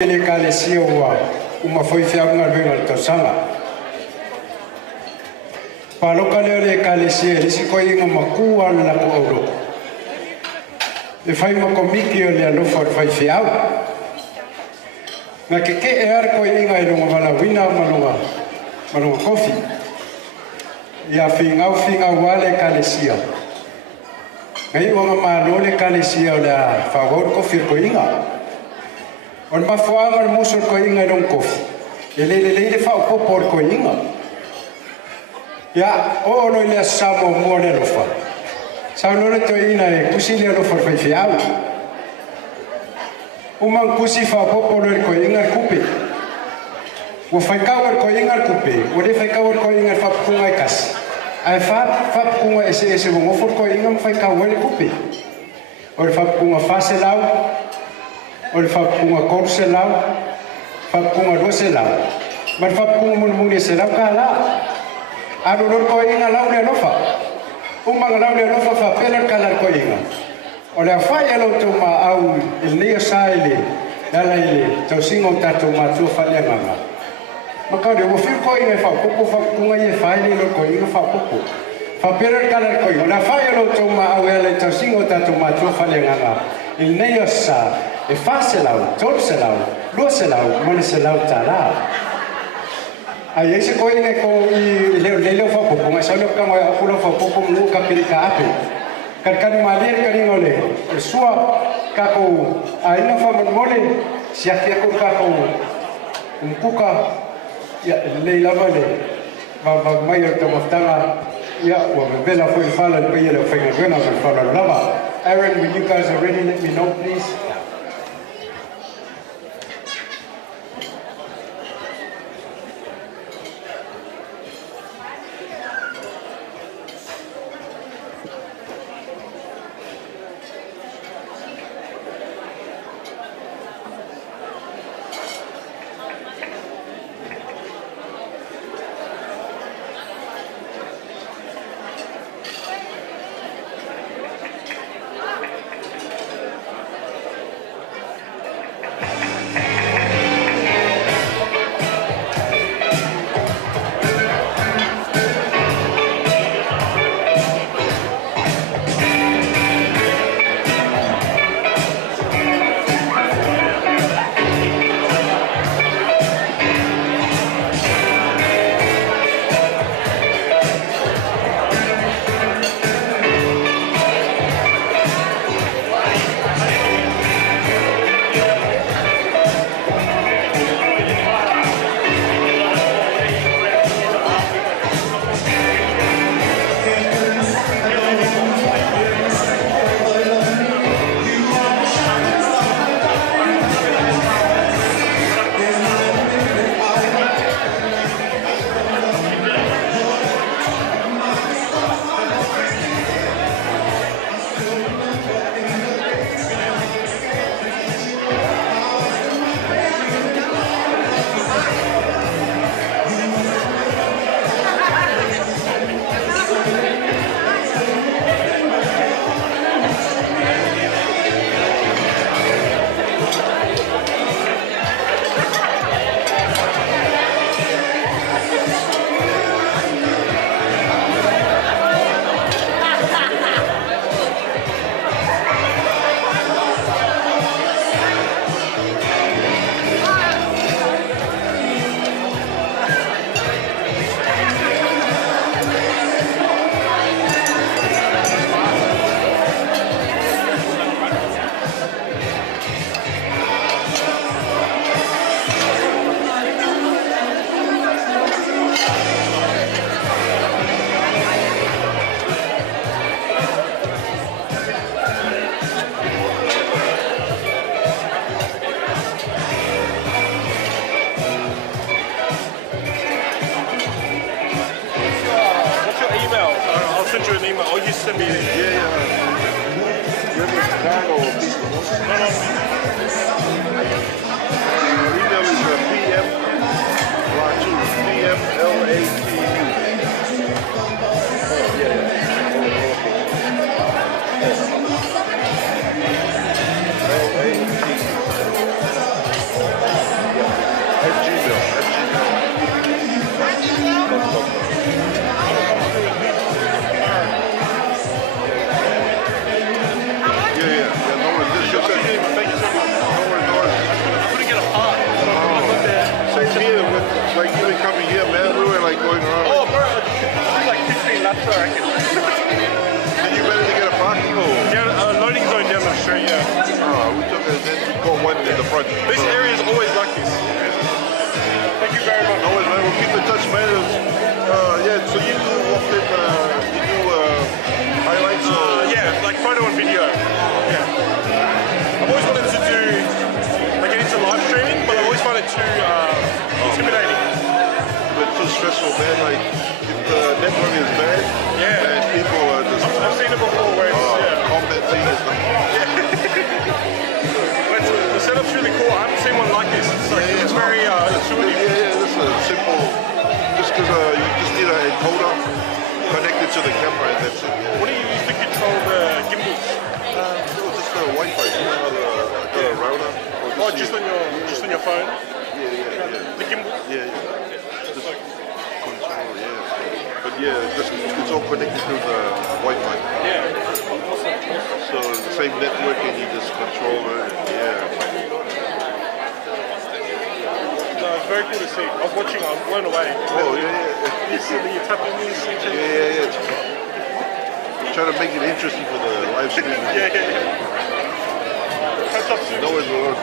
Ele kalesia uma foi fiaunga venga tosanga. Paloka le kalesia le sikoinga makua la ko oro. Le fai makomiki le alofa fai fiau. Na ke ar ko inga ile ngala wina malunga kofi. Ya finga wale kalesia. Ngai wanga malo le kalesia la favor kofi ko inga. On mafuanga le muso ko inga long kofi. Le fa ko por ko inga. Ya o no le samo mo le lofa. Sa no le to ina e kusi le lofa fa fiao. Uma kusi fa po por ko inga kupe. O fa ka ko inga kupe. O le fa ka ko inga fa kunga kas. Ai fa kunga ese mo for ko inga fa ka wele kupe. O fa kunga fa se lau. O le whapunga korse lau, whapunga rose lau. Man whapunga munumuni se lau ka la. Anu lor ko inga lau le lofa. Umang lau le lofa whapelar ka lar ko inga. O le awhai alo tau ma au il nea saile, dala ile, tau singo tatou matua whalia nganga. Makau le wafir ko inga whapuku whapunga i e whaile lor ko inga whapuku. Whapelar ka lar ko inga. O le awhai alo tau ma au ele tau singo tatou matua whalia nganga. Il nea sa, e fase lau, tol se lau, lua se lau, mone se lau ta la. Ai ese ko ine ko i leo fa popo, ma sa lo ka ma pula fa popo mu ka pirika ape. Kan malir ka ni ngole. Sua ka ko ai na fa mole, sia ke ko ka ko umpuka ya leila vale. Va mayor to moftanga ya wa vela foi fala el peye le foi buena for fala lava. Aaron, when you guys are ready, let me know, please. because you just need an encoder connected to the camera, and that's it. Yeah. What do you use to control the gimbals? Just the Wi-Fi. The router. Oh, just on your phone? Yeah. The gimbal? Yeah. Just control, yeah. But yeah, it's all connected to the Wi-Fi. Yeah. So the same network, and you just control it. Yeah. No, it's very cool to see. I was watching, I was blown away. Oh yeah. You see that you tap in these. Yeah. Trying to make it interesting for the live stream. Yeah. Catch up soon. No worries, Lord.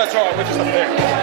that's all. We're just up there.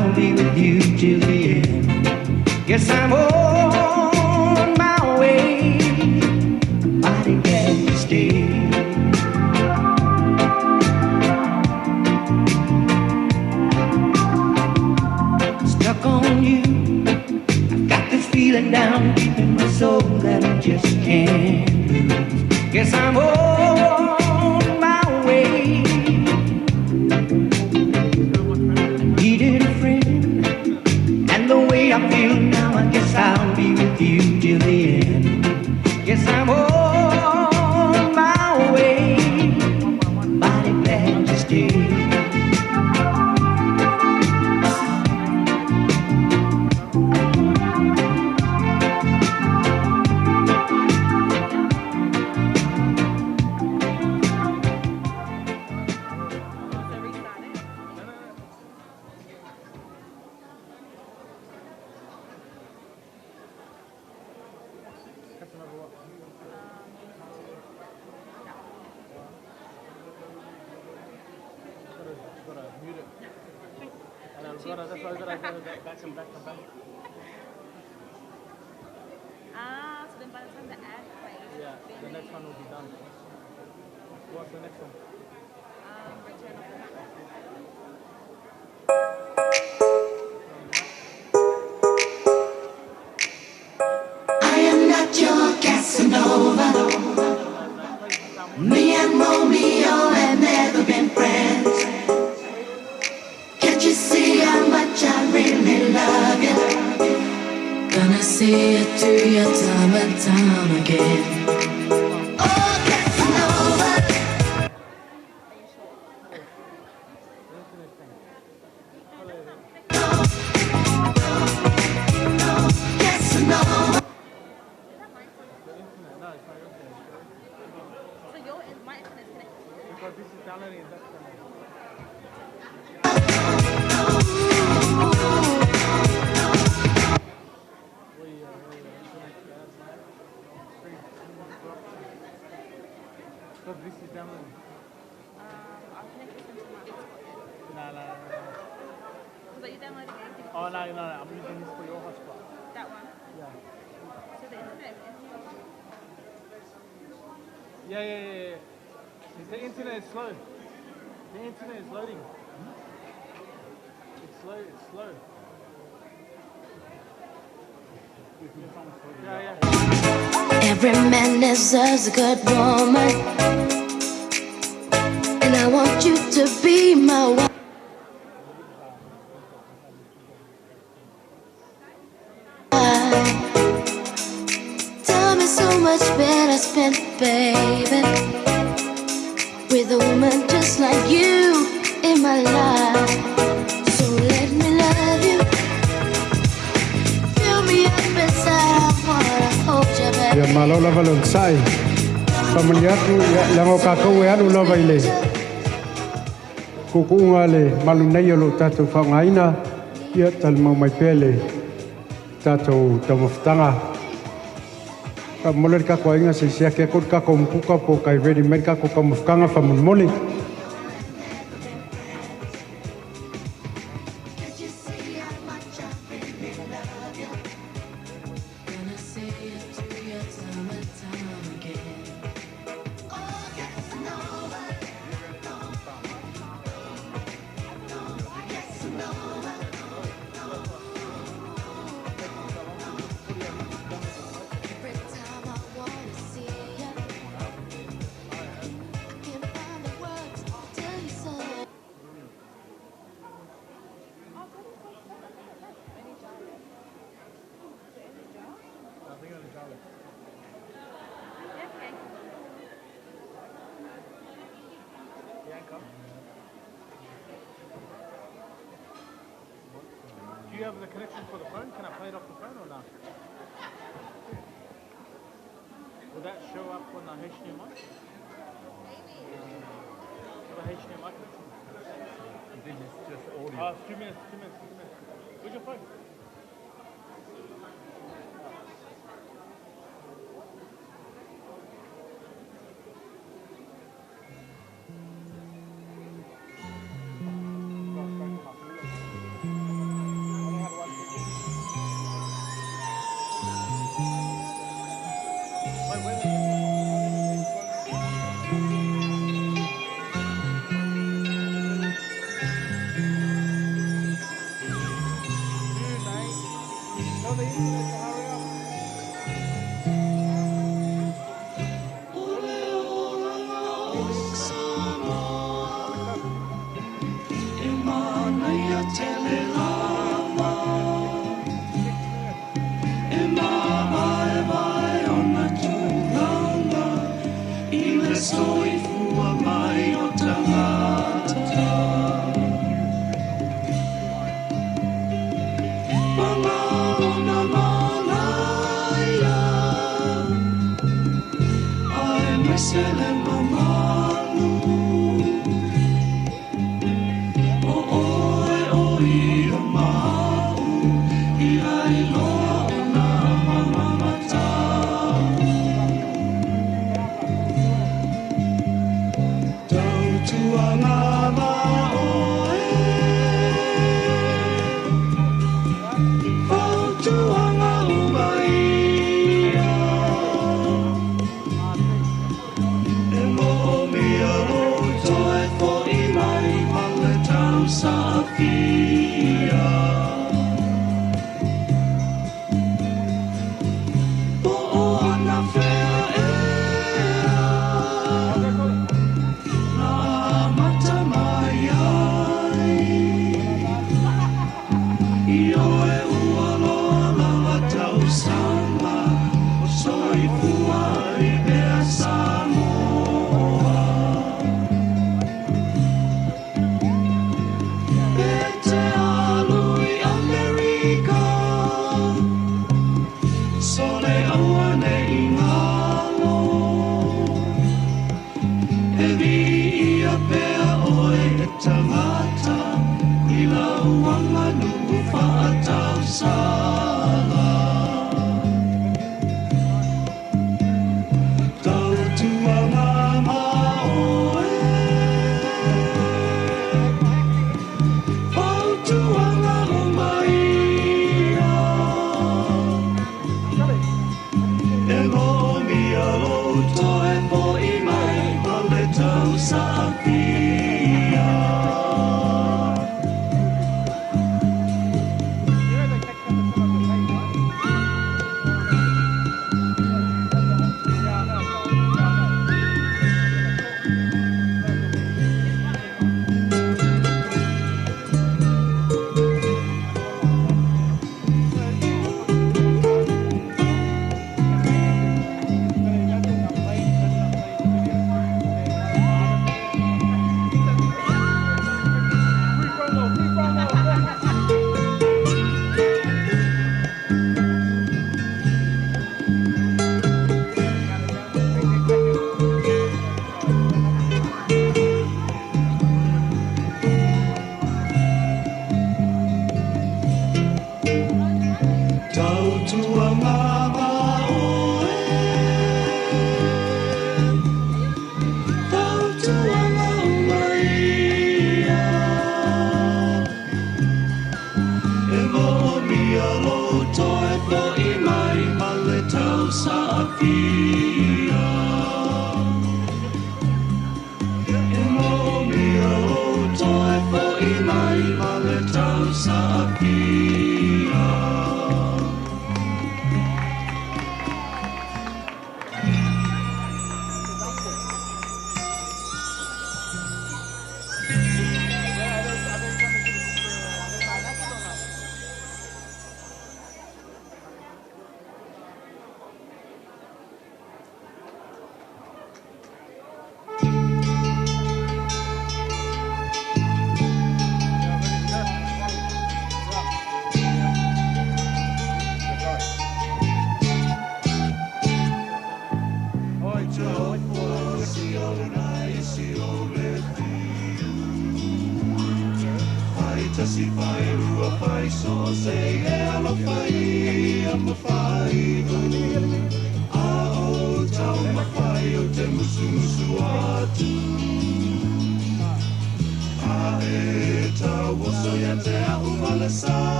I'll be with you till the end. Yes, I'm on my way, mighty glad to stay. Stuck on you, I've got this feeling down deep in my soul that I just can't lose. Yes, I'm on my way. I needed a friend, and the way I feel now, I guess I'll be with you till the end. Yes, I'm on my way, mighty glad to stay. Ah, so then by the time the ad plays, Yeah, the next one will be done. What's the next one? Return of the Mac. I am not your Casanova. Me and Romeo have never been friends. Can't you see how much I really love you? Gonna see it through your time and time again. Oh, Casanova. Casanova. So my internet is connected. Because this is downloading that channel. Because this is downloading. I'll connect this into my hotspot. No. So are you downloading anything? Oh, no, I'm using this for your hotspot. That one. Yeah. So the internet is Yeah. The internet is slow. The internet is loading. It's slow. Yeah. Every man deserves a good woman, and I want you to be my wife. Time is so much better spent, baby, with a woman just like you in my life. So let me love you, fill me up inside. I wanna hold you, baby. Ya malola valon sai. Pamaliatu yang o kakau e anu lava ile. Kukunga le malunei o lo tatu whangaina. Ia talmau mai pele. Tatu tamawhtanga. Ka moler ka ko inga se sia ke ko ka ko mpuka po kai ready mer ka ko ka mufkanga fa mun moli. Gonna see it through your time and time again. Oh, Casanova. Casanova. Every time I wanna see you, I can't find the words to tell you so. Do you have the connection for the phone? Can I play it off the phone or not? Will that show up on the HDMI? The HDMI connection? I think it's just audio. 2 minutes. Where's your phone?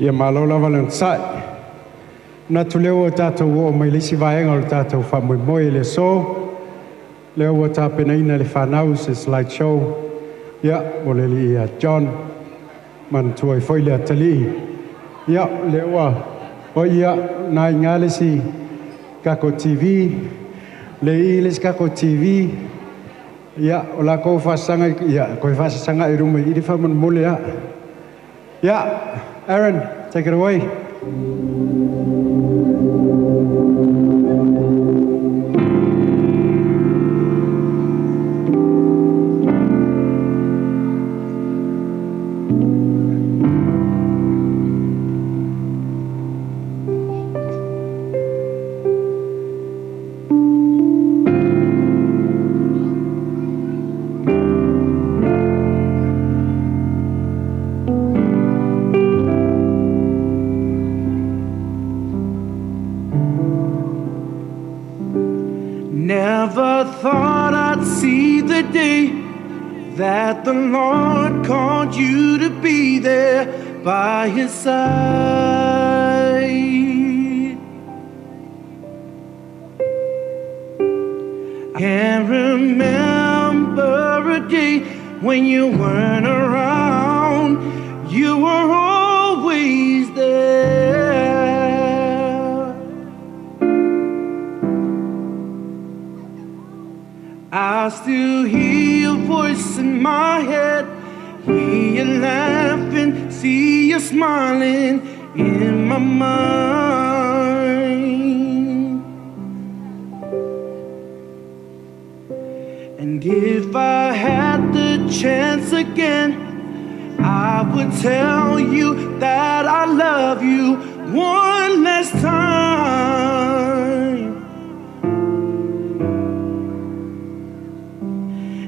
Ia malola valensai. Na tu leo o tātou o mai lisi vaenga o tātou whamoimoe le so. Leo o tāpena ina le whanau se slideshow. Ia, o le li a John. Man tuai foile a tali. Ia, leo a. O ia, nai ngā lisi kako TV. Le i lisi kako TV. Ia, o la kou whasanga. Ia, koe whasanga I rumai. I le whaman mole a. Ia, Aaron, take it away. Never thought I'd see the day that the Lord called you to be there by His side. I can't remember a day when you weren't around. You were always there. I still hear your voice in my head, hear you laughing, see you smiling in my mind. And if I had the chance again, I would tell you that I love you one last time.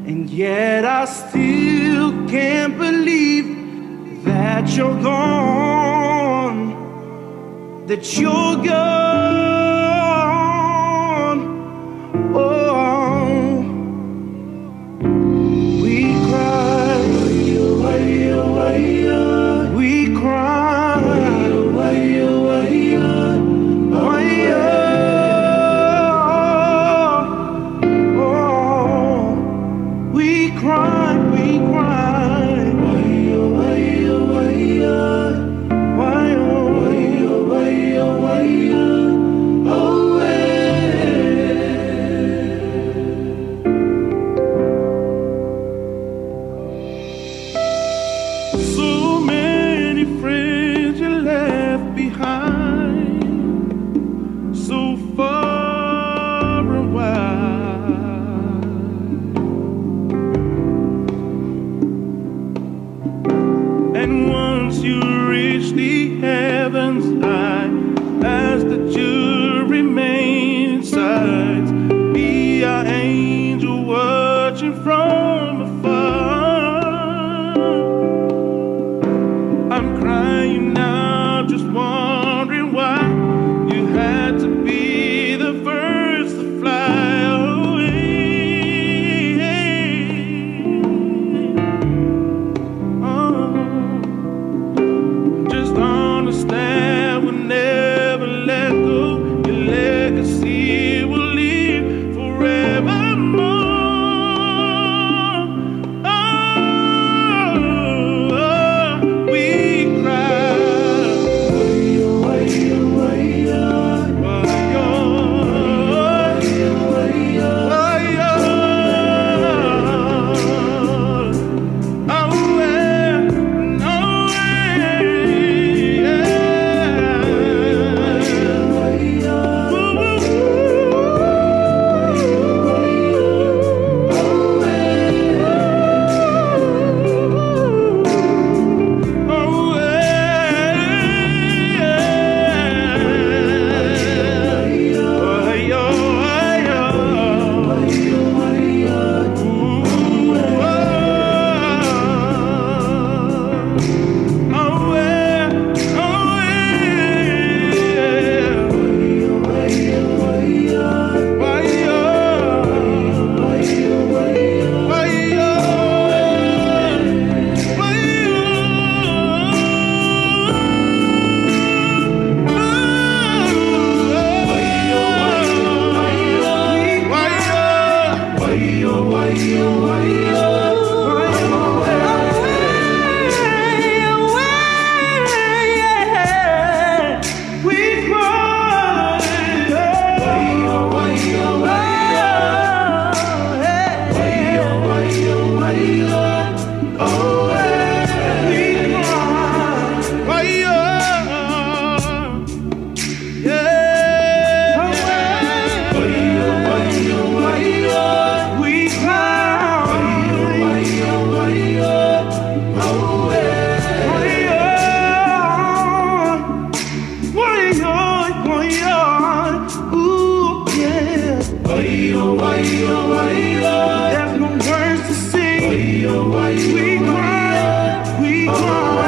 And yet I still can't believe that you're gone, that you're gone. Oh, we cry, we cry, we cry, we cry. Why, oh, There's no words to sing. We cry, we cry. We cry.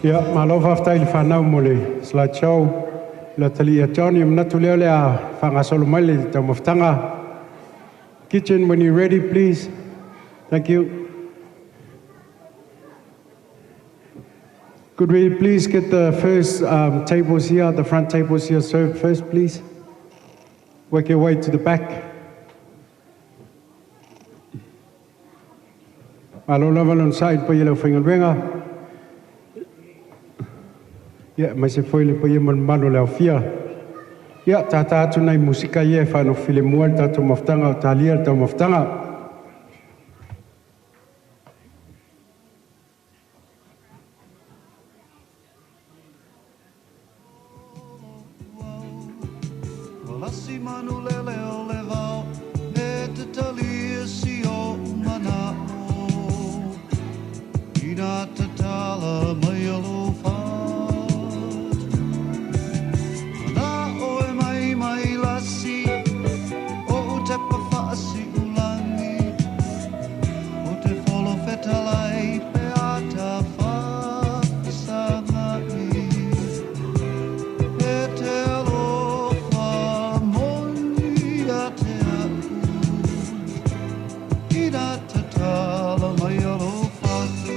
Ia, malofa aftai le whanau mo le slideshow. La tali a Johnny mnatu leo le a whangasolo mai le tau maftanga. Kitchen, when you're ready, please. Thank you. Could we please get the first tables here, the front tables here served first, please? Work your way to the back. Alo lavalon side pa yelo fingal wenga. Ya, mai se foi le pa yeman mano le afia. Ya, tata atu nei musika ye fa no file mual tatu maftanga o talia tau maftanga. Walasi manu lele o le vau, e te talia si o mana o. Ina te tala mai alo whātu. Ana o e mai lasi, o te pawhaasi ulangi. O te wholo whetalai pe a ta whaasangai. E te aloha moni a te aku. Ina te tala mai alo whātu.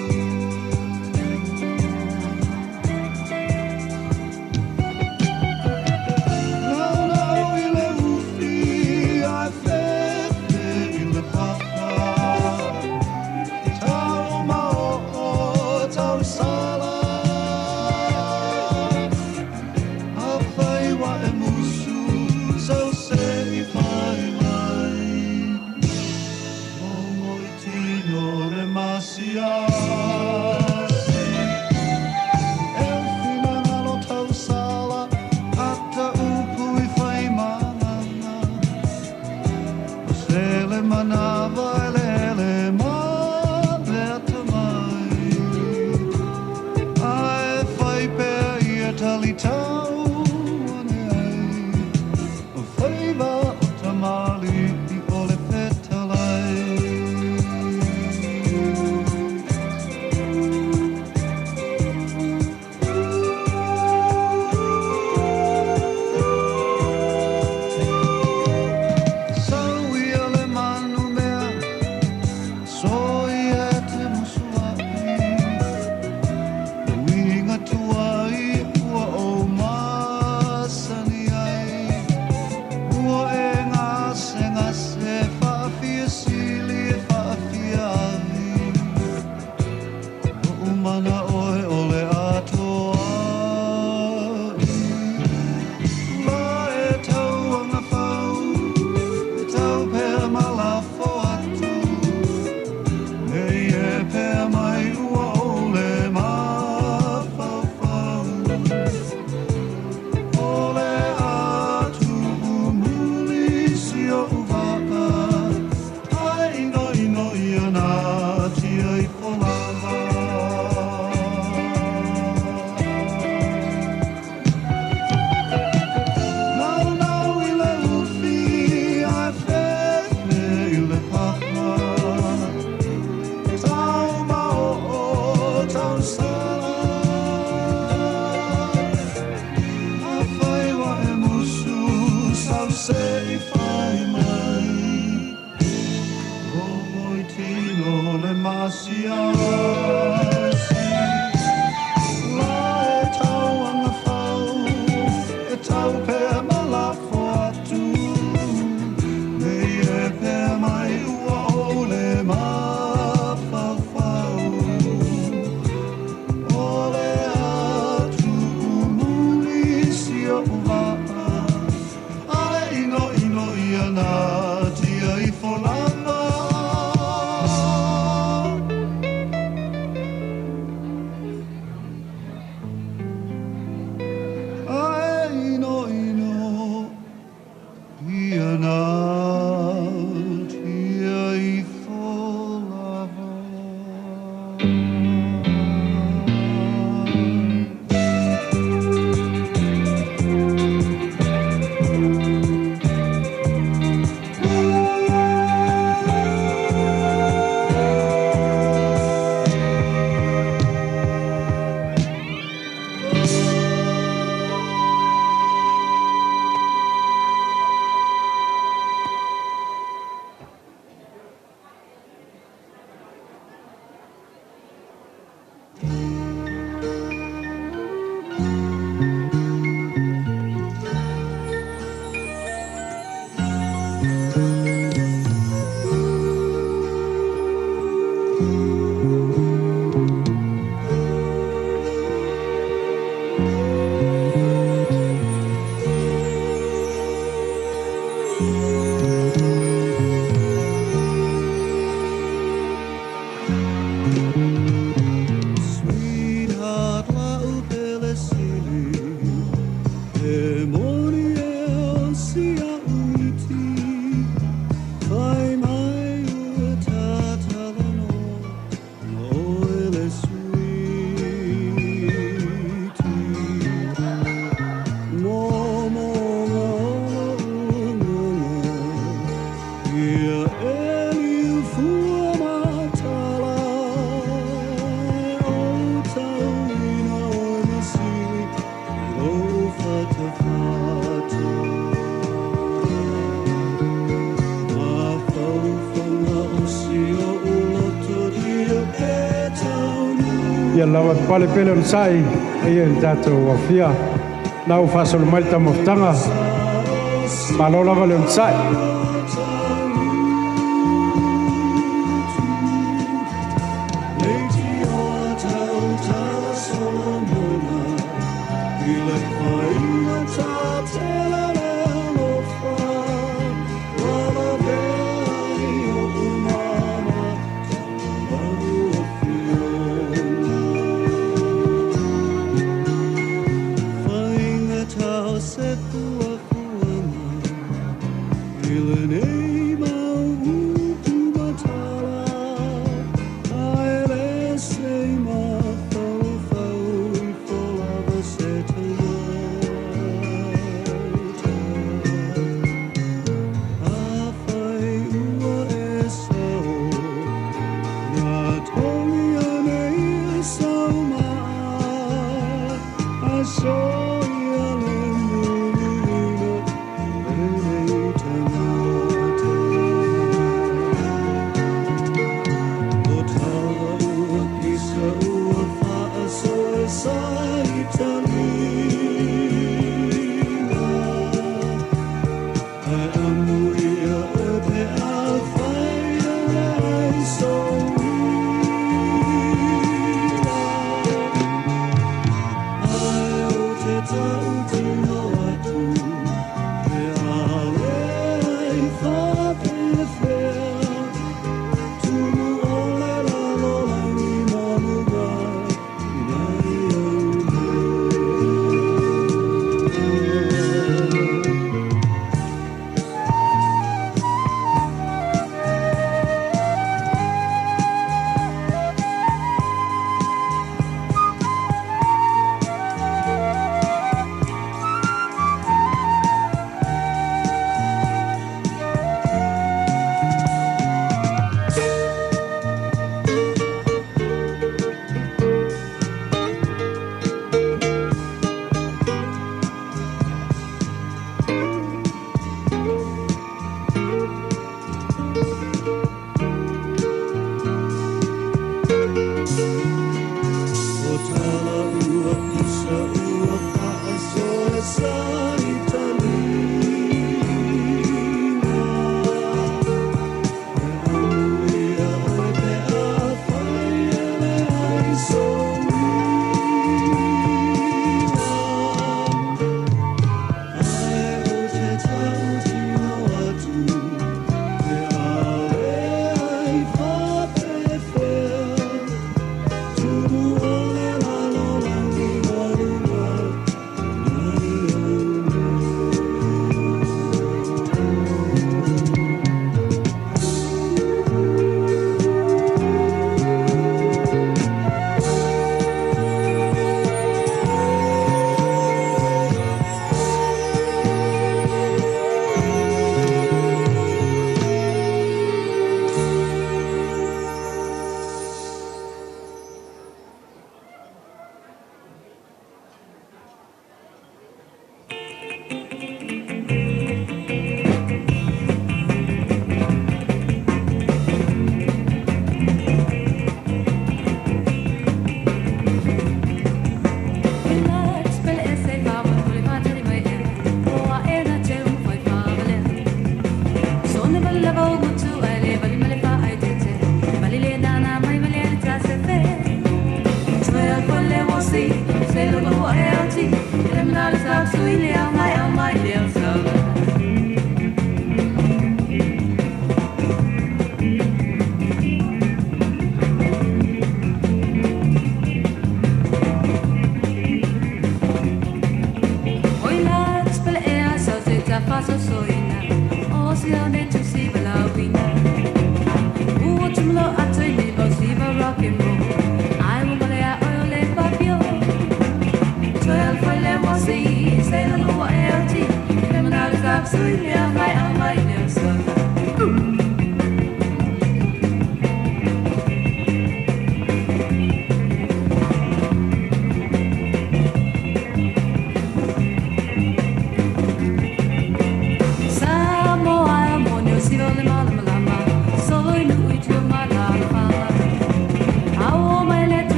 Nau i le uwhi ai whewhe i le papa. Tau mao tau sala. A whai wa e musu sau se i whai mai. O ngoi tino re masiasi. E whina ngalo tau sala. Ata upu i whai manana. O sele manawa e lele ma veta mai. Ai whai pēr i e tali tau ane ai. O whaiva o tamali i ole whetalai. Sau i ole manu mea, so i e te musuai. O inga tua i ua o mai. Sweetheart, lautele sili, demoniel sia uniti, fai mai uatatalo noele sweeti, no more ia eliu fuamatala. Ia lawa pale pele on sai ia tato wa fia lau fasol malta moftanga malola vale on sai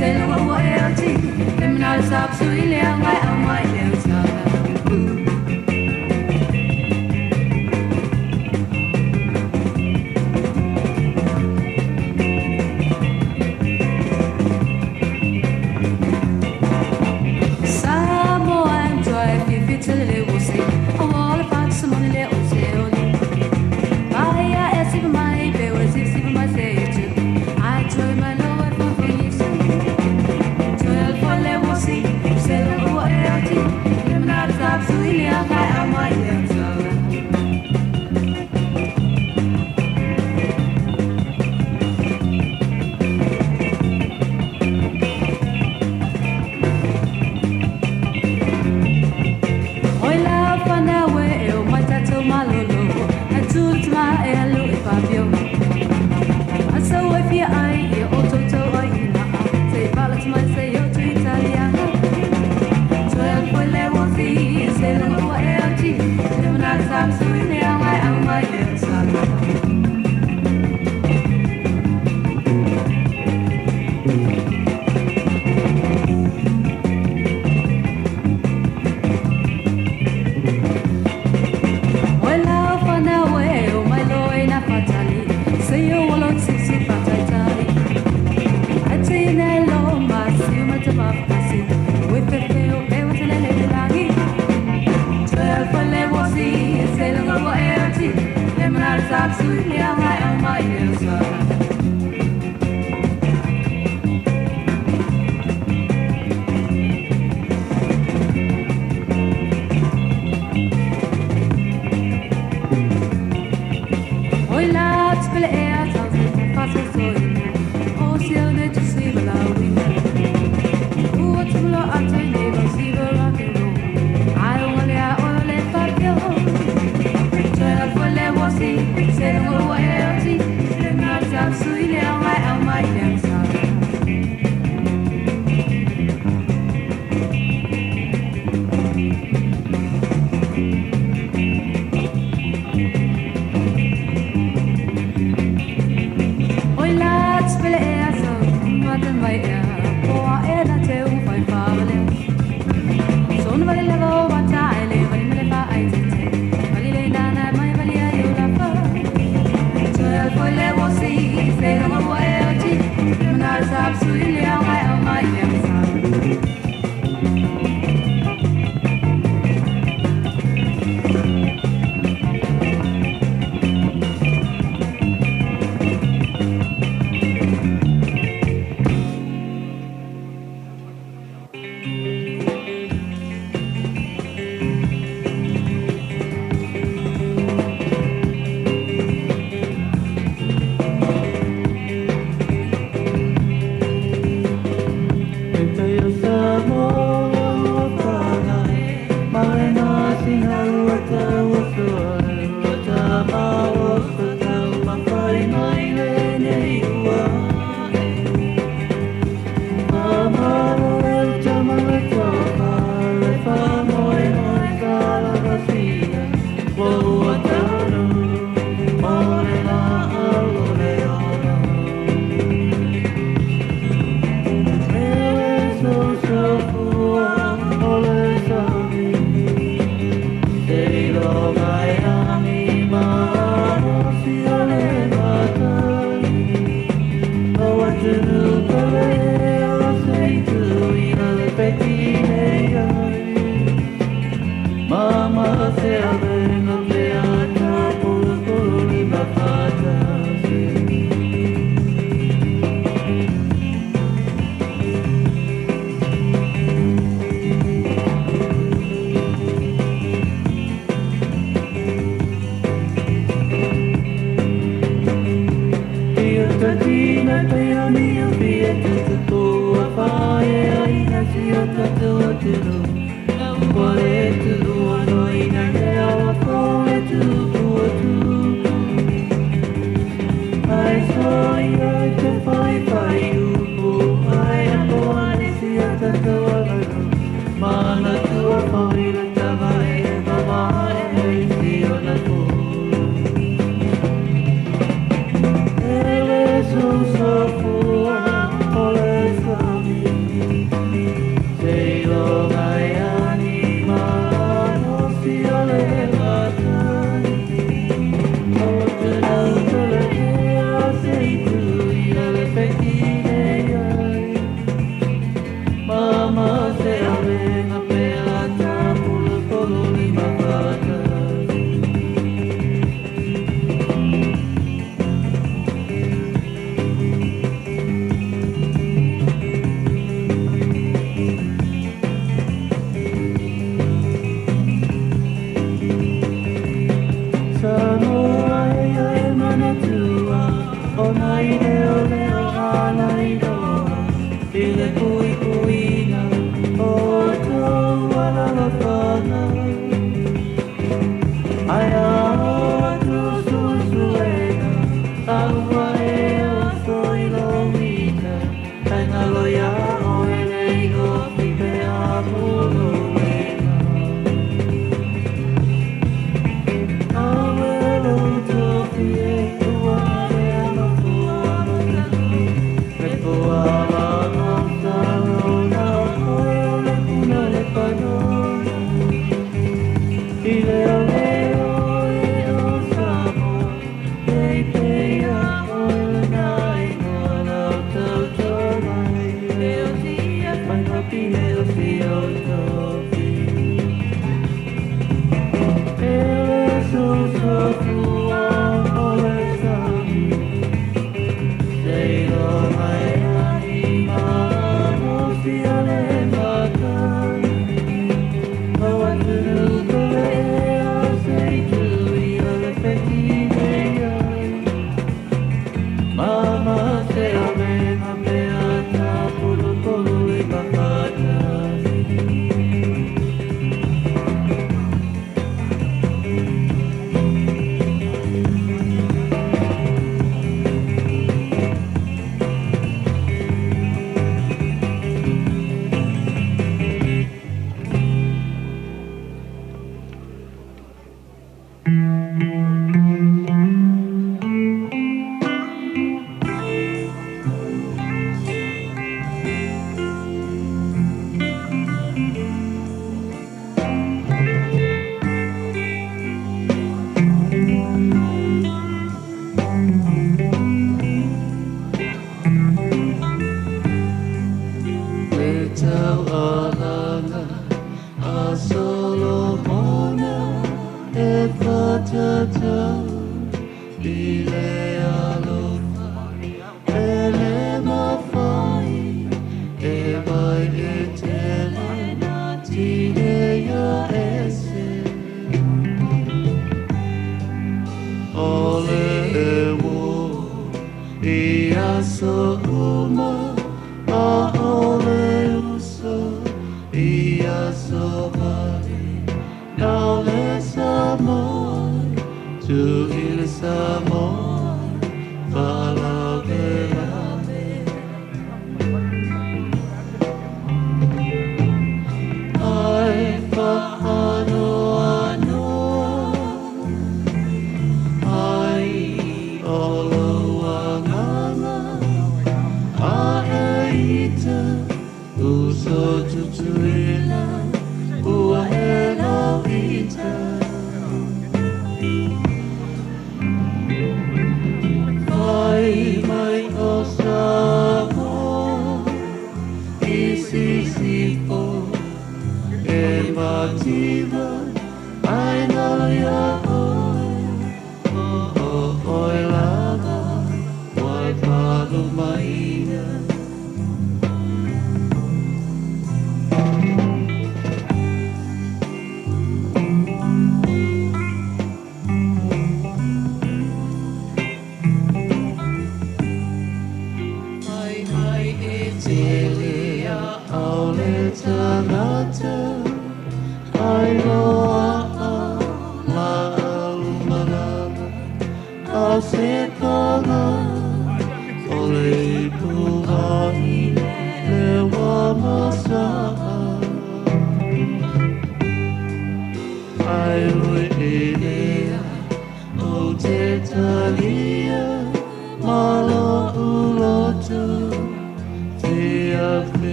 Say no more.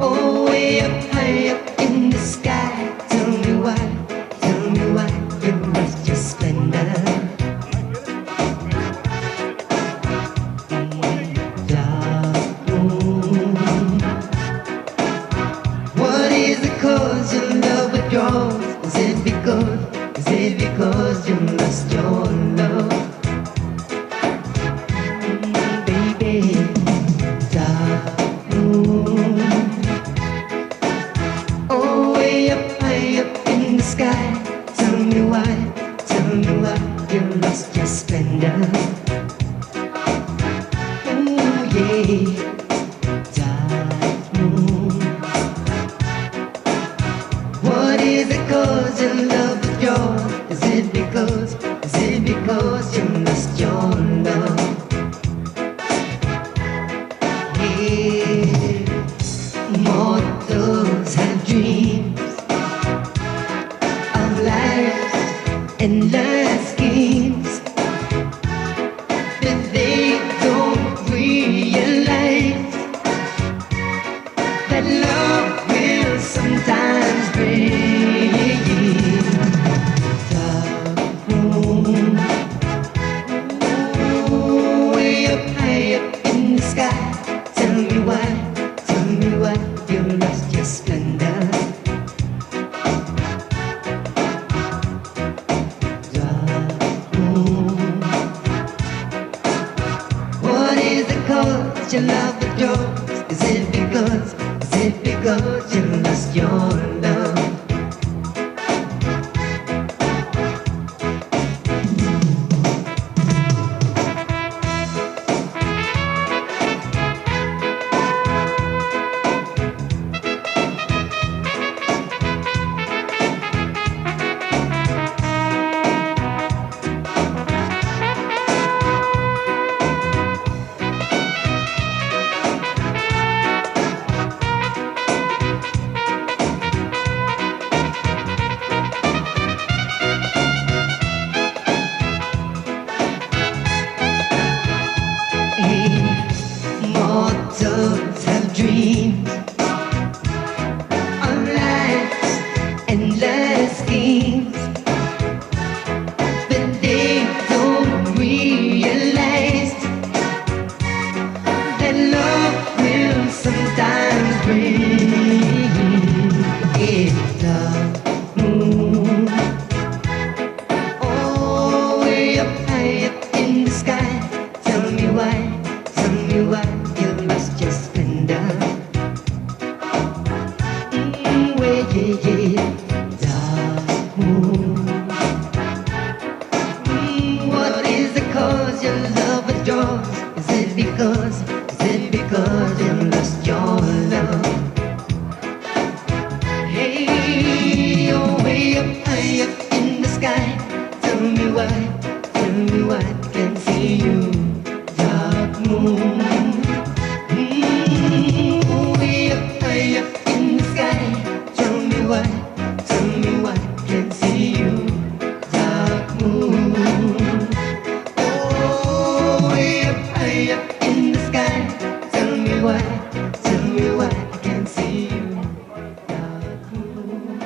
Oh because you love the joy? Is it because you lost your love? Yeah, mortals have dreams of life and life schemes, but they don't realize that love will sometimes bring dark room. Ooh, way up high up in the sky. Tell me why you lost your splendor. Dark room. What is the cause you love the drugs? Is it because you lost your love? Mortals have dreams of lives and life schemes, but they don't realize that love will sometimes bring it dark moon. Oh, way up high up in the sky. Tell me why you lost your splendor. Yeah, dark moon. What is the cause your love withdraws? Is it because you lost your love? Hey, oh, way up high up in the sky. Tell me why I can't see you. Dark moon. Way up high up in the sky. Tell me why I can't see you. Dark moon. Oh, way up high up in the sky. Tell me why I can't see you. Dark moon.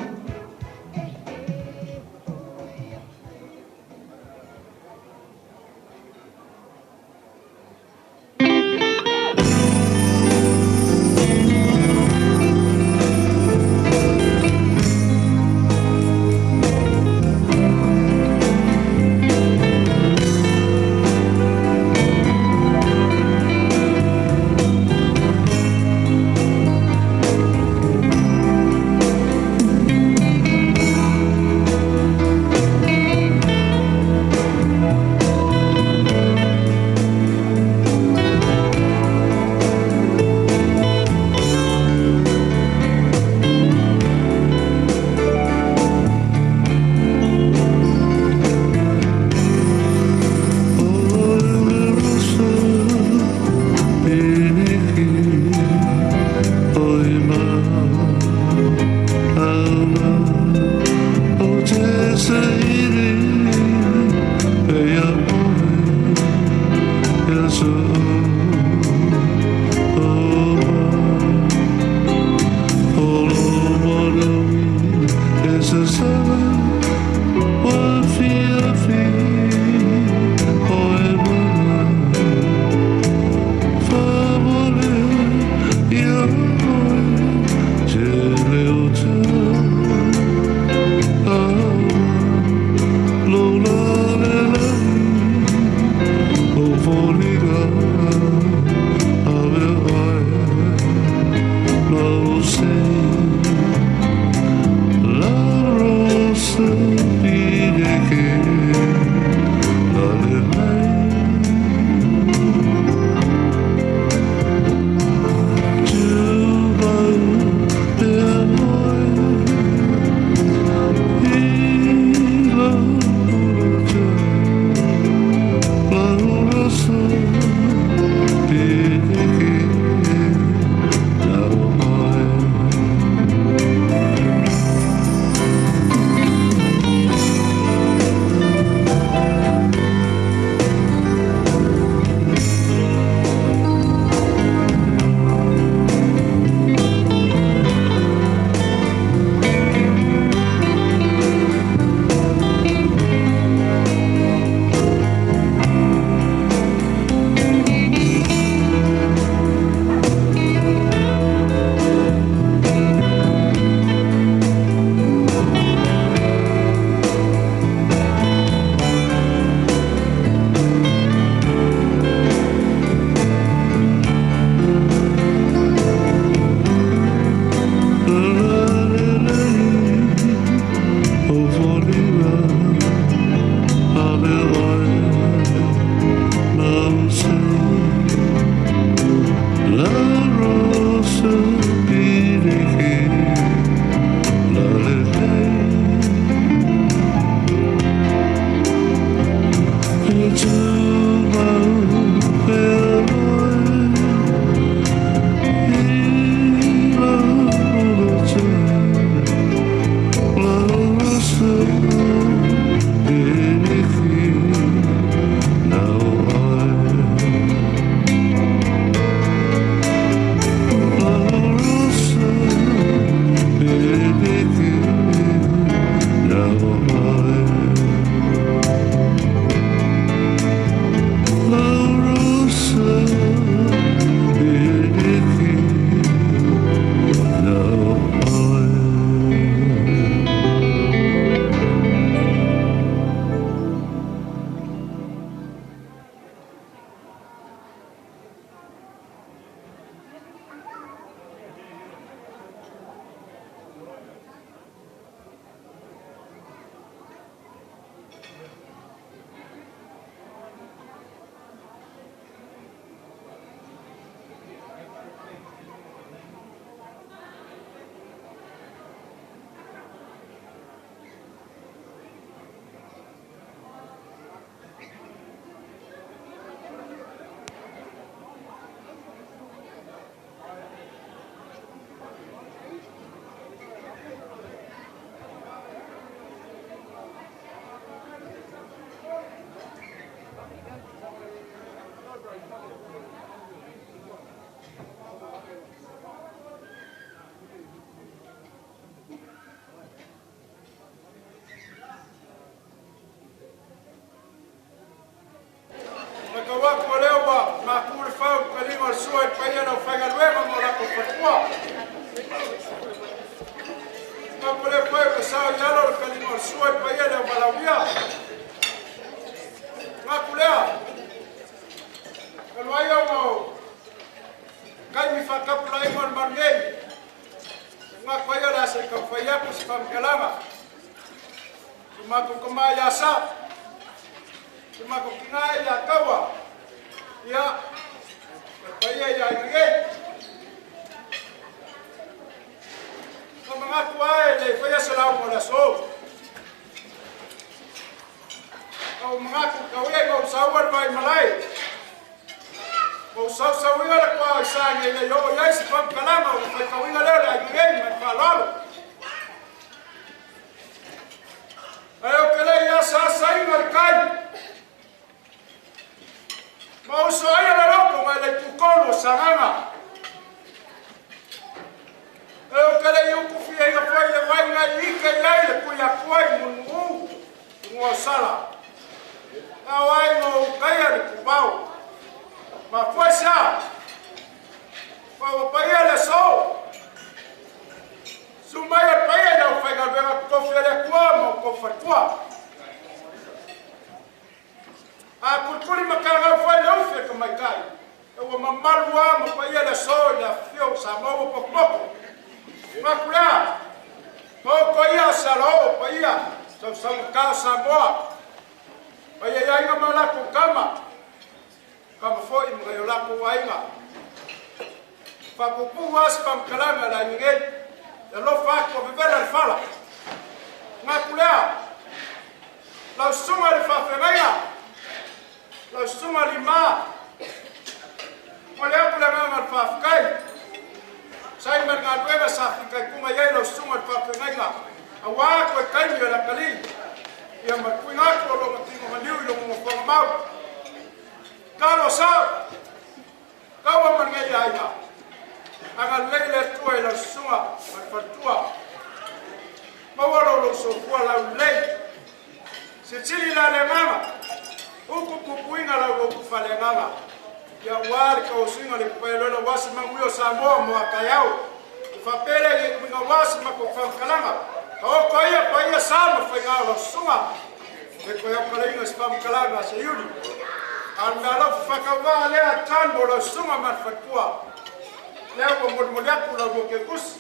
suai pa ia le malauia. Ngaku lea. Kalau ayo mau kai mi whakapula ingon mangei. Ngaku ayo la se kawhaiaku si pamkelanga. Tumaku kumai asa. Tumaku kingai ya kawa. Ya. Kaya ya ingei. Mga kuwae le faya salau mo na so. Au mga kukawe mo sawan bay malay. Mo sawi ala kwa sa ni le yo ya si pam kalama o fa kawi ala la ngei man falalo. Ayo kele ya sa sai markai. Mo so ay ala ro ko le tukolo sanganga. Eu quero eu confio aí foi vai na liga e aí cuia foi no sala. Não vai no cair no pau. Mas foi já. Foi o pai só. Sumai o pai não foi galera confere como confortua. A cultura macarrão foi não fica mais cai. Eu mamalua o pai só já fio samou pouco. Makula, mau kaya salo, kaya, sa kau Samoa, kaya yang malaku kama foi mga laku wainga, papupuas pamkalanga la ngei, lo fako bebela fala, makula, la suma le fafenga, la suma lima, olha kula ngal fafkai. Saya mengaduega sa fikai kunga yai lo sunga papenga awa ko kai la kali ya makuina ko lo matingo maliu lo mo ko mau kalo sa kawa mangai aiga aga leile tuai lo sunga fatua mawalo lo so kwa la lei se chili la le mama uku kupuinga la go kufale ngama ya wari ka usinga le pelo lo wasi manguyo Samoa mo akayao fapele ye minga wasi makofamkalanga o koia paia sama faiga lo sunga e koia kalainga spam kalanga se yuli andalo fakava le atambo lo sunga man fatua leo ko modmodiaku lo ke kus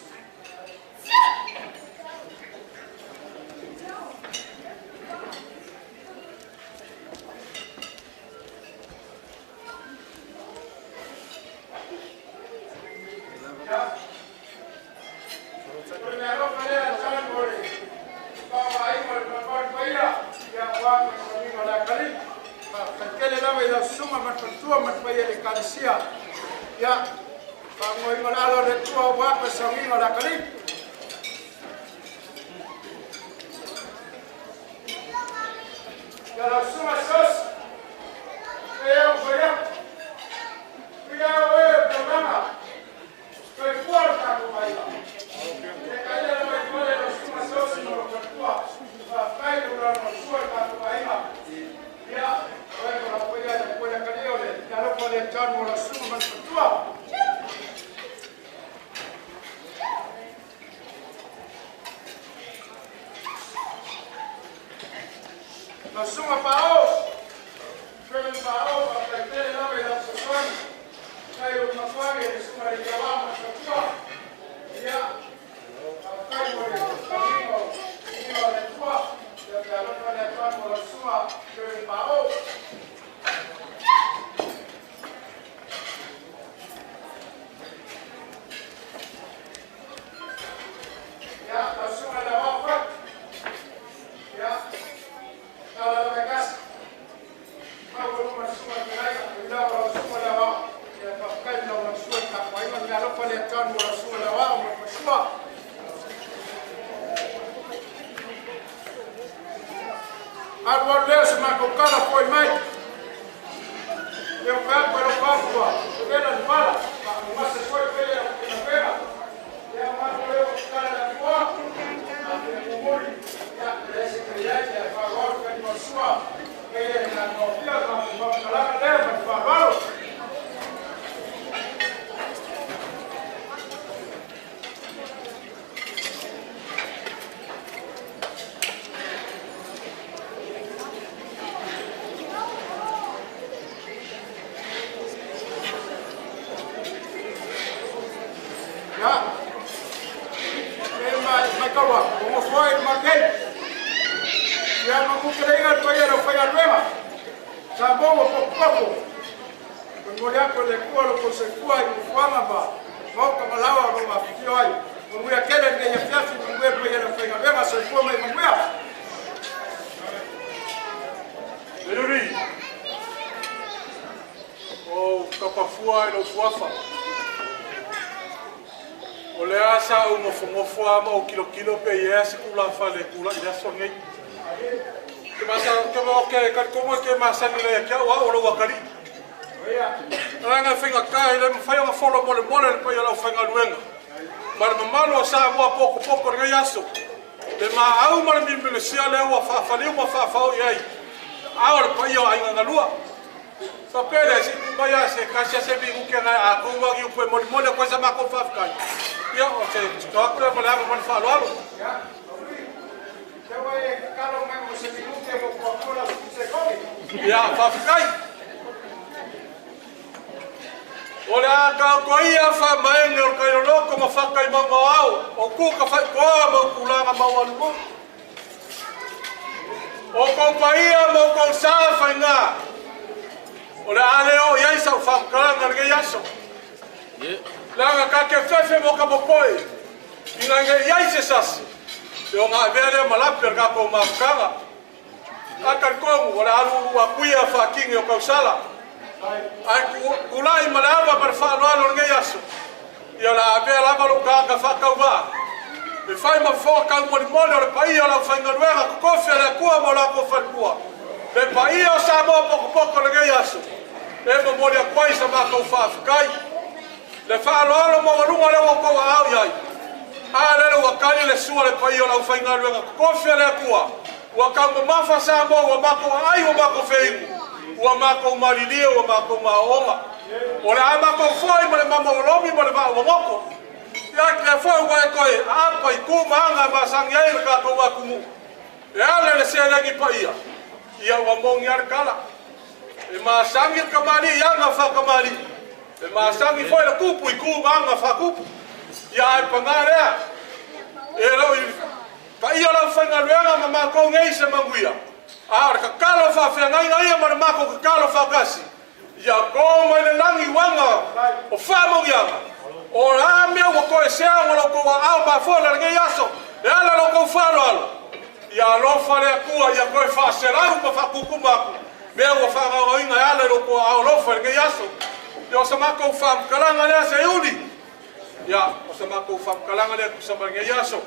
ya pangoi malalo le tua wa pesangi ngala kali ya la suma sos ya voya ya we programa que fuerza ko baila e kaya la ko le suma sos no ko tua fa fai no no suelta ko baila ya we ko la voya de ko la kali ole ya lo ko le chan mo la suma man tua. Suma pao, pelo pao, para que ele não veja o sonho, caiu na fome, ele suma de cavalo, mas que tua, já, caiu no caminho, caminho de tua, já que a roupa de tua por suma, pelo pao. Já, a suma de roupa, já. Kalau mereka mau rumah semua mereka, bila orang semua lawa, ya pakai orang semua tak main mengalau pada kan orang semua lawa, orang semua. Agora Deus me acocala foi mais. Eu pego para o papo, vendo de bala, mas se foi feia na feira. E a mãe eu cara da tua, a memória, já esse cliente é favor que sua que na novia vamos falar leva de favor. kukurenga kwa yale ufanya wema. Sababu popo. Ngoja kwa le kwa lo kosekua ifanga ba. Moka malawa ro mafikio hayo. Mungu ya kele ndiye yafiafi Mungu yetu yale ufanya wema sasa kwa Mungu ya. Luri. Oh, kapafua ilo fuafa. Ole asa umofomofo ama o kilo pe yes kula fale kula ya songe. Kemasa kemoke kalkomo ke masani le ya wa o lo wakari. Ranga finga kai le mfaya ma folo mole pe ya la finga luenga. Mar mamalo sa wa poko nga yaso. Le ma au mar mi sia le wa fa fale uma fa fa yai. Ahora pa yo ai ngalua. Sa pele si kumaya se kasha se bi ukena a kuwa ki pe mole ko sa ma ko fa kai. Ya, o sea, yo creo que le hago mal falo algo. Ya. Yo voy a calo me se minute por fora se come. Ya, fa kai. Ola ka koia fa mai no ka no como fa kai mamao. O ku ka fa ko mo kulanga mawalu. O compaia mo con sa fa nga. Ola aleo ya isa fa kalanga nge yaso. Langa ka ke fefe mo ka bopoi. Inanga yai se sas. Yo nga vele malaper ka ko mafkanga. Ka ko wala alu wa kuya fa king yo ka sala. Ai kulai malava per fa no nge yaso. Yo la vela malu ka fa ka wa. Me fai ma fo ka mo mo le pai la fa ngwa ko fe la ku mo la ko fa ku. Le pai o sa mo poco nge yaso. E mo le kwai sa ma ko fa kai. Le falo mo lunga le ko au yai. Ale le wakali le sua le pai la fainga luenga ko fe le kua. Wa ka mo mafa sa mo wa ma ko ai wa ma ko fei. Wa ma ko malili wa ma ko maonga. Ora ama ko foi mo le mama lomi mo le ba wa moko. Ya ke foi wa ko e apa i ku manga ma sang yai ka ko wa kumu. Ya le se le ki pai. Ya wa mo ngar kala. E ma sangir kamali ya nga fa kamali. E masangi foi la kupu i ku manga fa kupu. Ya e pangarea. E lo i pa ia la fanga luenga ma ko ngei se manguia. A ka kalo fa fe ngai ngai ma ma ko kalo fa kasi. Ya ko mai le langi wanga o fa mo ya. O la me o ko se a lo ko a ma fo la ngai yaso. Ya la lo ko fa lo. Ya lo fa le ku ya ko fa se la ma fa kuku ma. Me o fa ga inga ya lo ko a lo fa ngai yaso. Yo sama ko fam kalanga le se uni. Ya, o sama ko fam kalanga le ku sama nge yaso.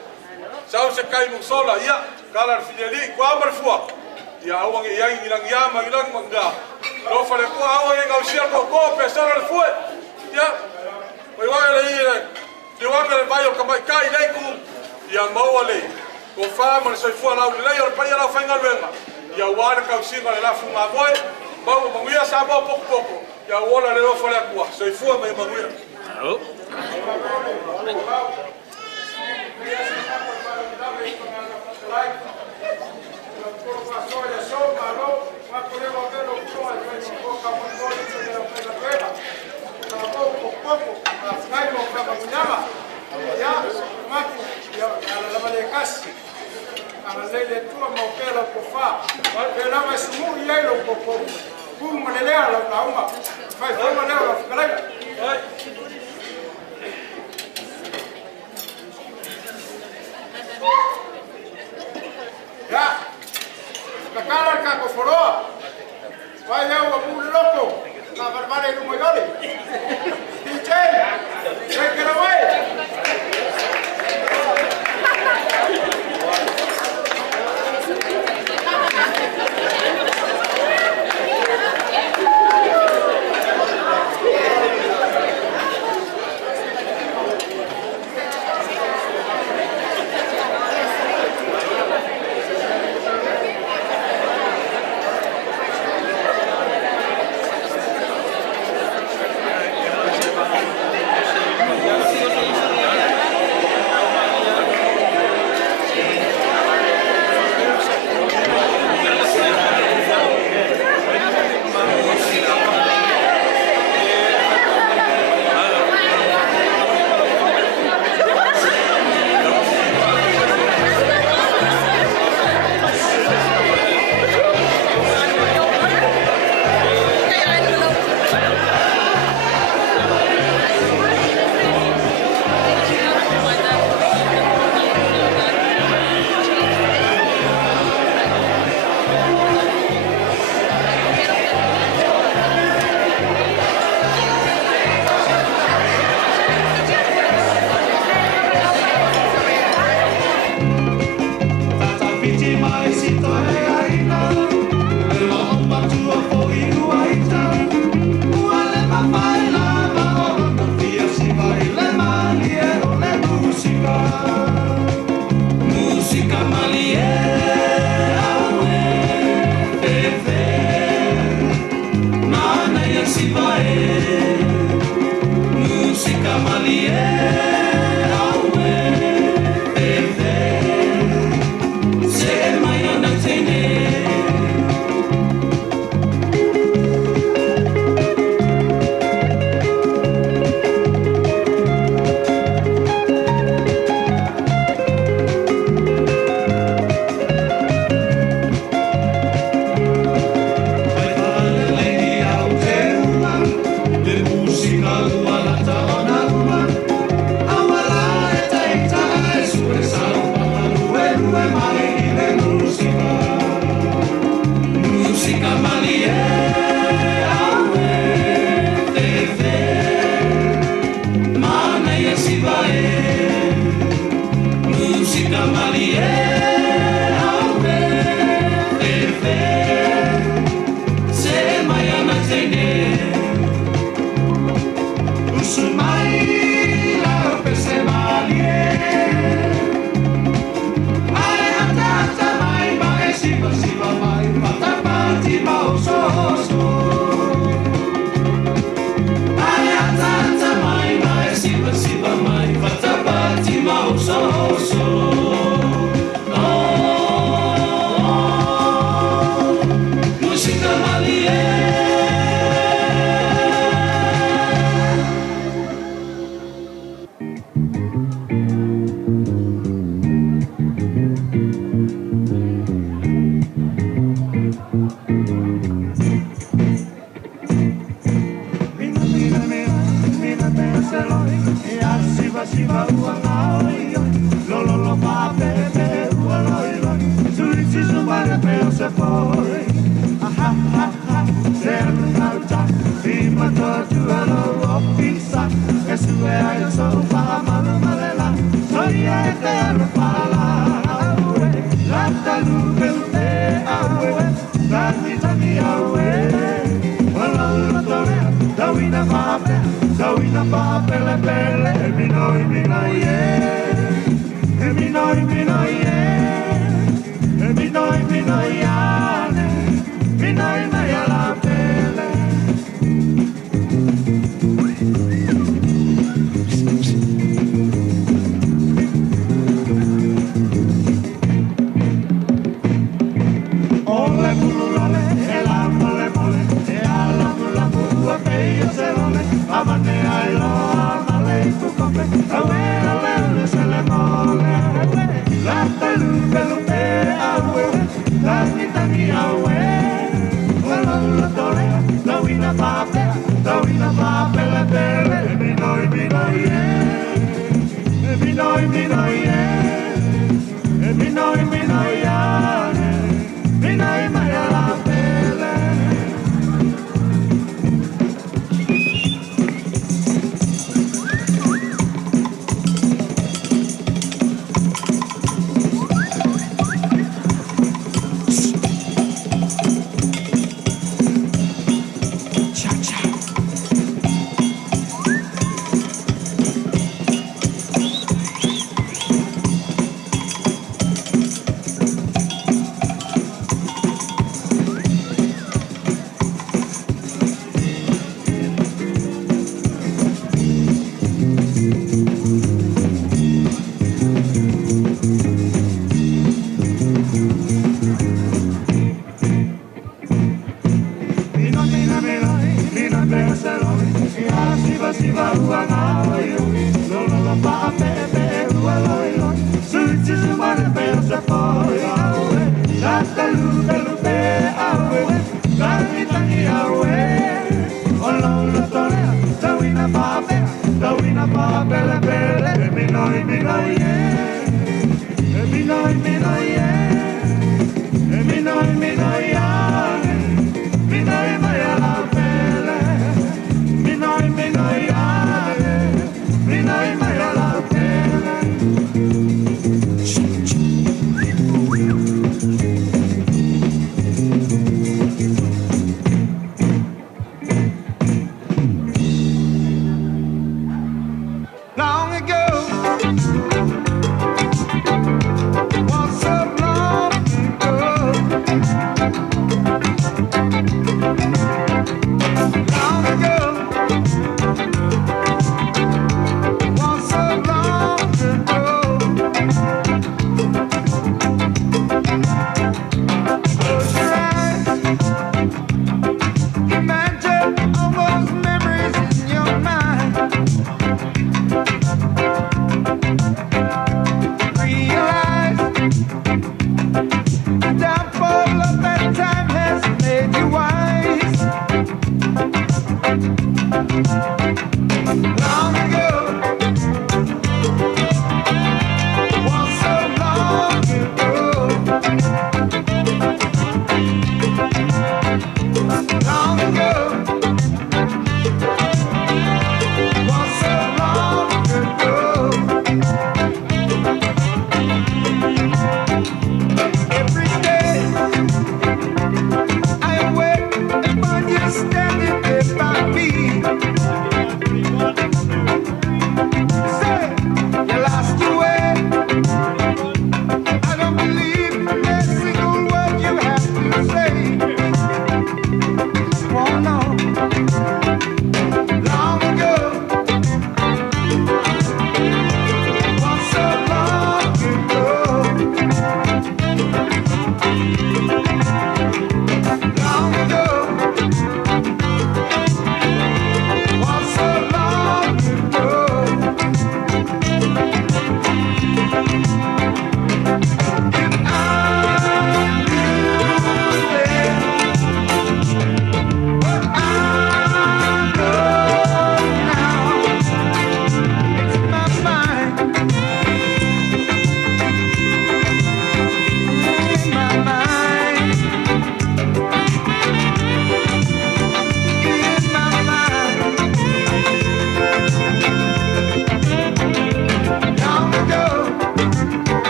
Sao se kai mu sola ya, kala fideli ko amar fua. Ya o nge yang ilang ya ma ilang manga. Lo fa le ko a nge ga sia ko pe sala le fue. Ya. Ko wa le ile. Di wa le bayo ka mai kai le ku. Ya mo le. Ko fa ma se fua la le yo pa ya la fa ngalwenga. Ya wa le ka singa le la fu ma boy. Ba mo ngia sa ba poco. Ya wala le lo fale kwa so ifua mai maguia oh Como le lea la uma, faz como lea la figura. Ya, la cara el caco foroa, vaya agua muy loco, la barbara y no me gole. DJ, take it away.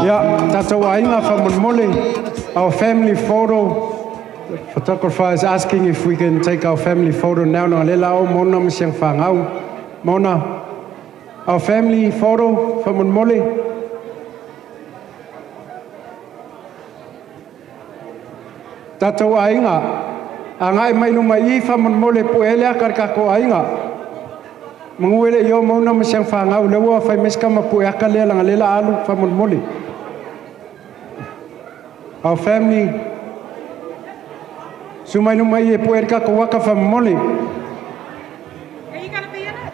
Yeah, Tato Ainga from Mole, our family photo. The photographer is asking if we can take our family photo now. No, Lelao Mona Msiang Fangau. Mona, our family photo from Mole. Tato Ainga, Angai Mailumai from Mole Puelia Karkako Ainga. Menguele yo Mona Msiang Fangau, Lewa Faimeska Mapuaka Lela Lela Alu from Mole. Our family, Sumainumai Puerka Kawaka from Mole. Are you gonna be in it?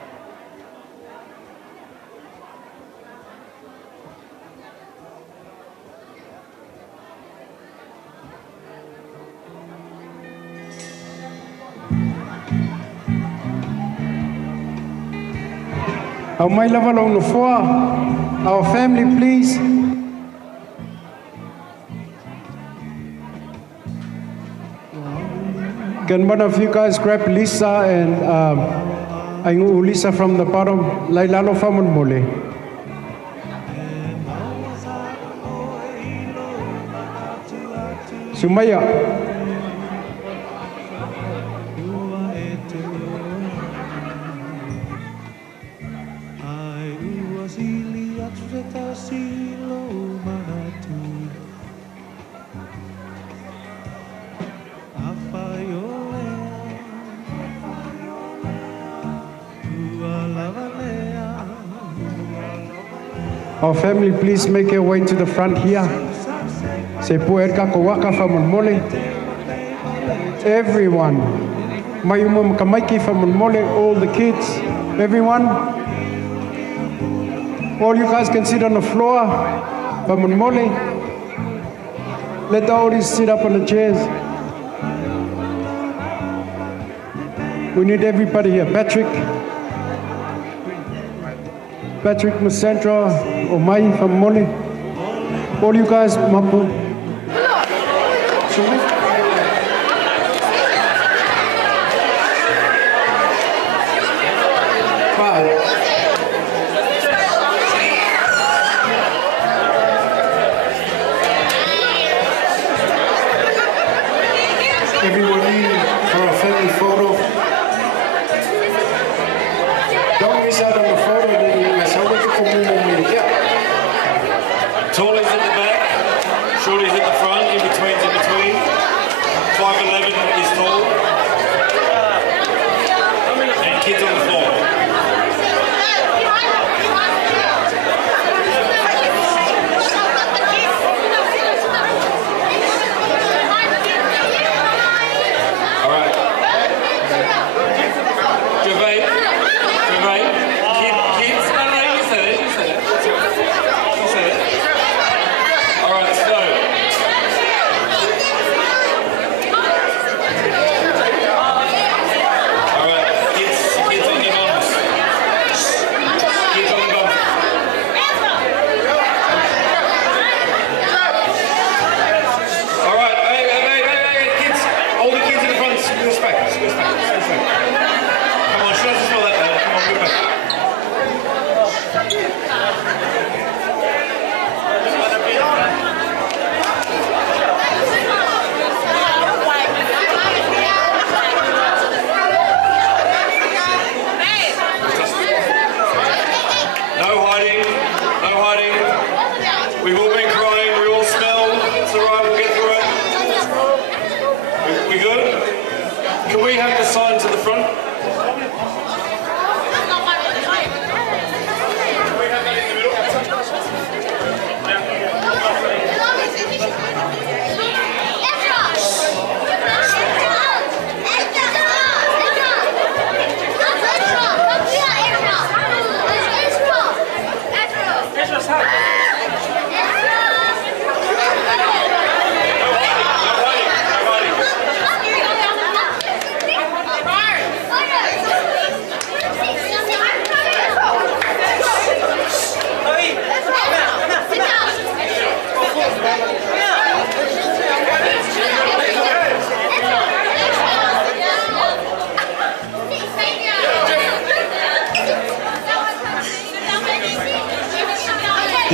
Our my level on the floor, our family, please. Can one of you guys grab Lisa and Lisa from the bottom? Lailalo from Mole. Sumaya. Our family, please make your way to the front here. Se puerka kawaka from Mole. Everyone. Mayumum kamaiki from Mole, all the kids, everyone. All you guys can sit on the floor from Mole. Let the oldies sit up on the chairs. We need everybody here. Patrick Musentra, Omai from Mole. All you guys, Mapu. Everyone in for a family photo. Don't miss out on the photo. Tallie's at the back, Shorty's at the front, in between. 5'11" is tall. And kids on the floor. All right. Gervais. Kids, no, you said it. You said it. All right, so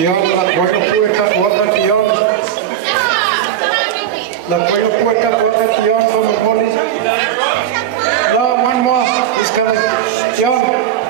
Kion, la kuaina pue ka kuata kion. La kuaina pue ka kuata kion from the police. No, one more. He's coming. Kion.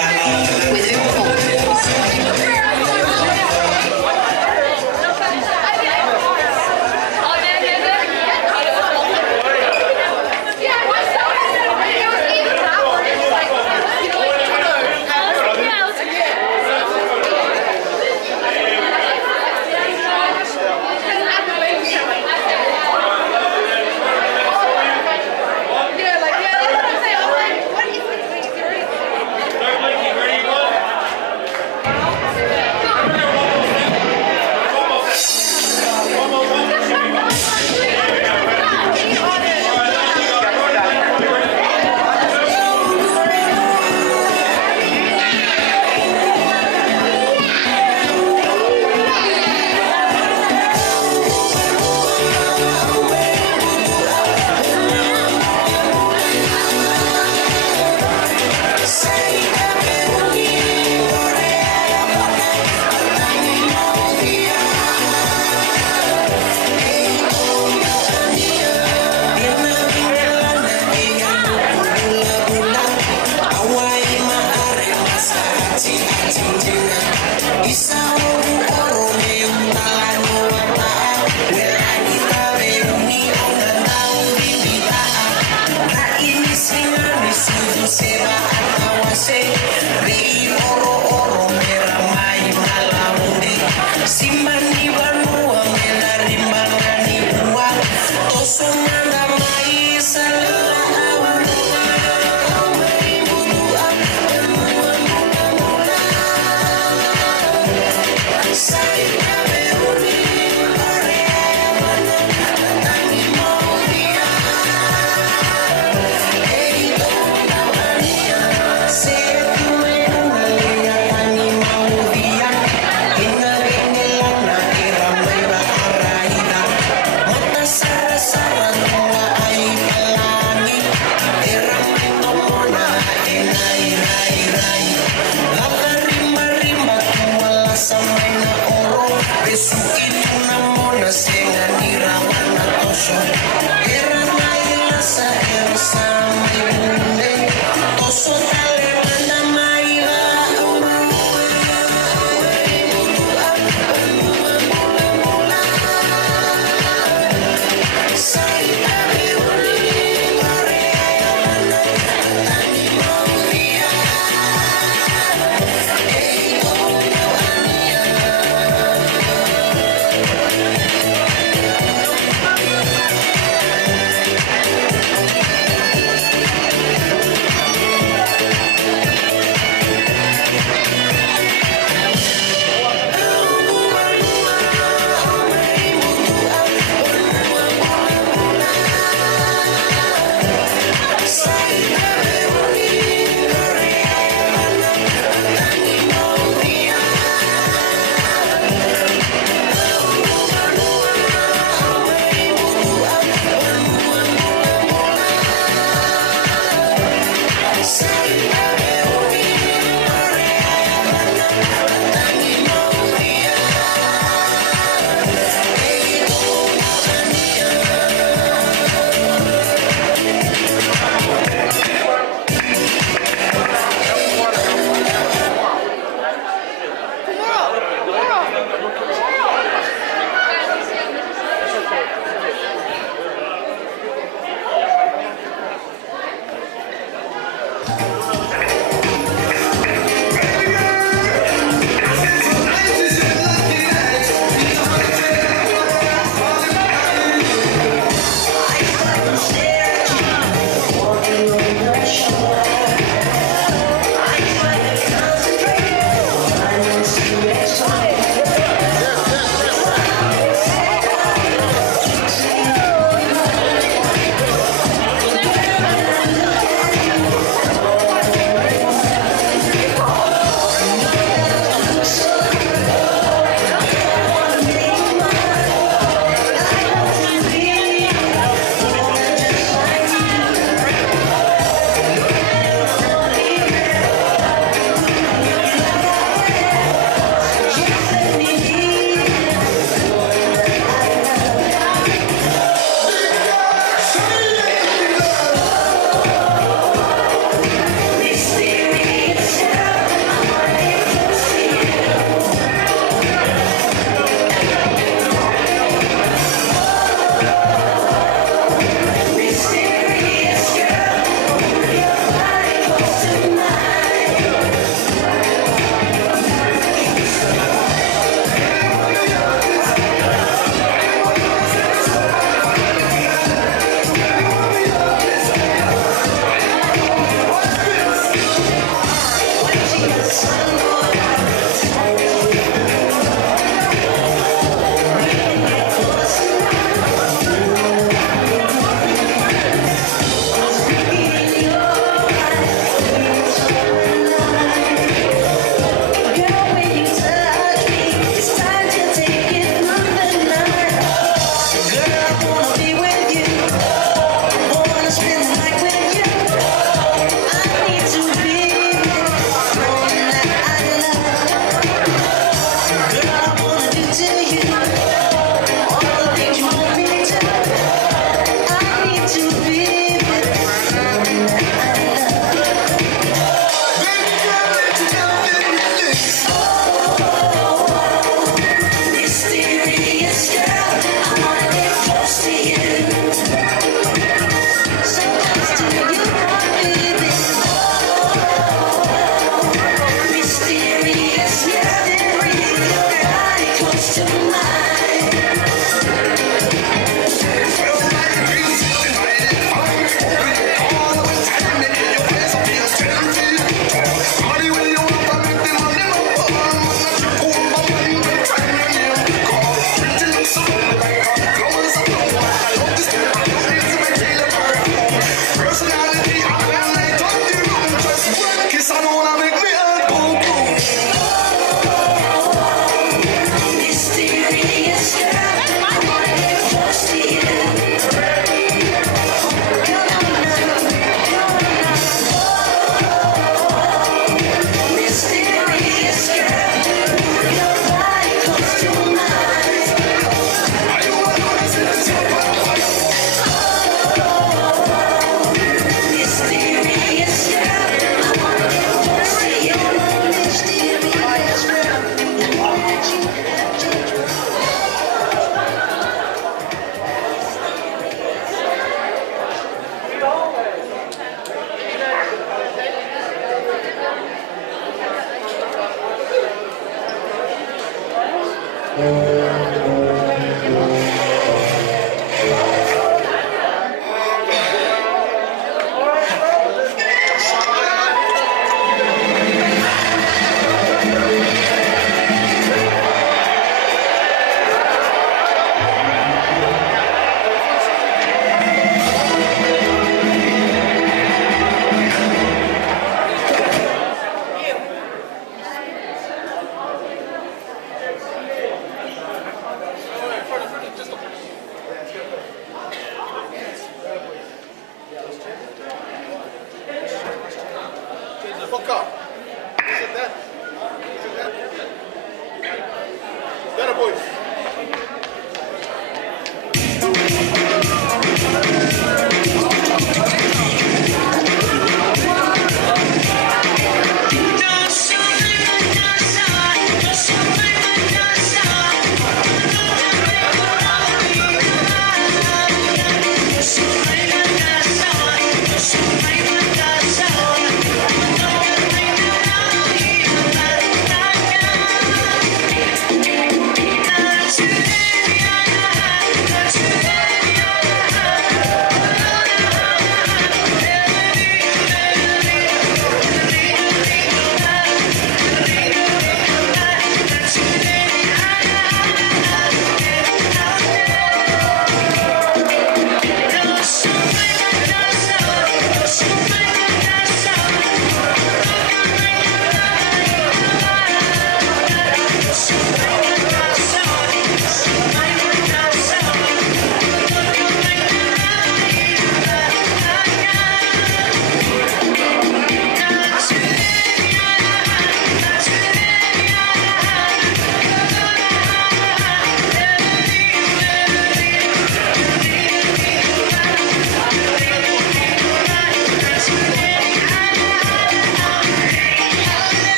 with Don't make it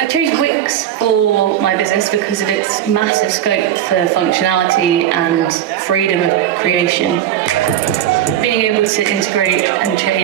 I chose Wix for my business because of its massive scope for functionality and freedom of creation. Being able to integrate and change